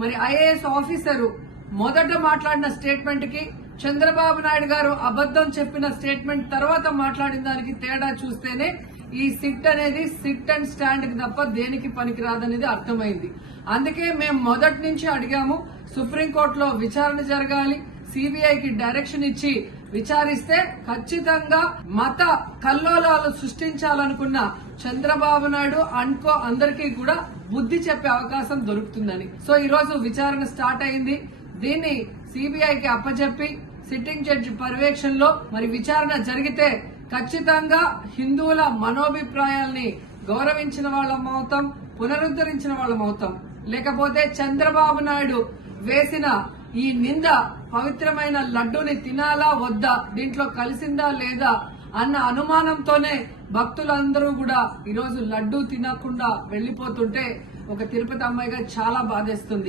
మరి IAS officer మొదట మాట్లాడిన స్టేట్మెంట్ కి చంద్రబాబు నాయుడు గారు అబద్దం చెప్పిన స్టేట్మెంట్ తర్వాత మాట్లాడిన దానికి తేడా చూస్తేనే ఈ సిట్ అనేది సిట్ అండ్ స్టాండ్ కి తప్ప దేనికి పనికిరాదనేది అర్థమైంది. అందుకే మేము మొదటి నుంచి అడిగాము, సుప్రీంకోర్టులో విచారణ జరగాలి, సిబిఐకి డైరెక్షన్ ఇచ్చి విచారిస్తే ఖచ్చితంగా మత కల్లోలాలు సృష్టించాలనుకున్న చంద్రబాబు నాయుడు అనుకో అందరికీ కూడా బుద్ధి చెప్పే అవకాశం దొరుకుతుందని. సో ఈ రోజు విచారణ స్టార్ట్ అయింది. దీన్ని సిబిఐకి అప్పచెప్పి సిట్టింగ్ జడ్జి పర్యవేక్షణలో మరి విచారణ జరిగితే ఖచ్చితంగా హిందువుల మనోభిప్రాయాల్ని గౌరవించిన వాళ్ళం అవుతాం, పునరుద్ధరించిన వాళ్ళం అవుతాం. లేకపోతే చంద్రబాబు నాయుడు వేసిన ఈ నింద పవిత్రమైన లడ్డూని తినాలా వద్దా, దీంట్లో కలిసిందా లేదా అన్న అనుమానంతోనే భక్తులందరూ కూడా ఈరోజు లడ్డూ తినకుండా వెళ్లిపోతుంటే ఒక తిరుపతి అమ్మాయిగా చాలా బాధేస్తుంది.